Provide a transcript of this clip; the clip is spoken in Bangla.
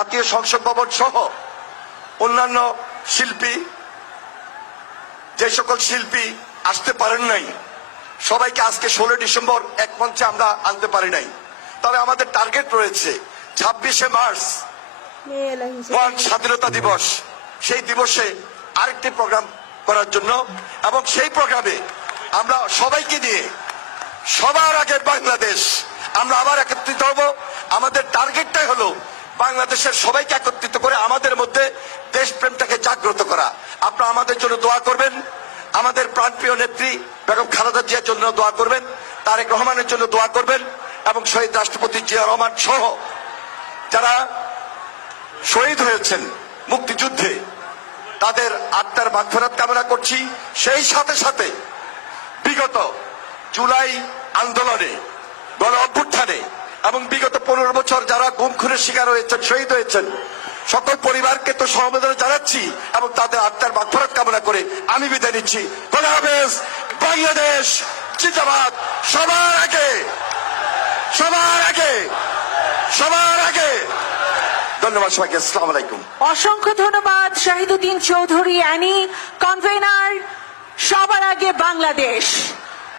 জাতীয় সংসদ ভবন সহ অন্যান্য শিল্পী, যে সকল শিল্পী আসতে পারেন নাই, সবাইকে আজকে ষোলো ডিসেম্বর এক মঞ্চে আমরা আনতে পারি নাই। তবে আমাদের টার্গেট রয়েছে ছাব্বিশে মার্চ স্বাধীনতা দিবস। সেই দিবসে আরেকটি প্রোগ্রাম করার জন্য এবং সেই প্রোগ্রামে আমরা সবাইকে নিয়ে সবার আগে বাংলাদেশ, আমরা আবার একত্রিত হব। আমাদের টার্গেটটাই হলো বাংলাদেশের সবাইকে একত্রিত করে আমাদের মধ্যে দেশপ্রেমটাকে জাগ্রত করা। আপনারা আমাদের জন্য দোয়া করবেন। আমাদের প্রাণপ্রিয় নেত্রী বেগম খালেদা জিয়ার জন্য দোয়া করবেন। তারেক রহমানের জন্য দোয়া করবেন এবং শহীদ রাষ্ট্রপতি জিয়া রহমান সহ যারা শহীদ হয়েছেন মুক্তিযুদ্ধে, তাদের আত্মার মাগফেরাত কামনা করছি। সেই সাথে সাথে বিগত জুলাই আন্দোলনে গণ অভ্যুত্থানে এবং বিগত পনেরো বছর যারা গুম খুনের শিকার হয়েছেন, শহীদ হয়েছেন, সকল পরিবারকে তো সমবেদনা জানাচ্ছি এবং তাদের আত্মার মাগফেরাত কামনা করে আমি বিদায় নিচ্ছি। বাংলাদেশ জিন্দাবাদ। সবার আগে সবার আগে সবার আগে। ধন্যবাদ সবাইকে, আসসালামু আলাইকুম। অসংখ্য ধন্যবাদ শাহিদুদ্দিন চৌধুরী, অ্যানি, কনভেনার, সবার আগে বাংলাদেশ।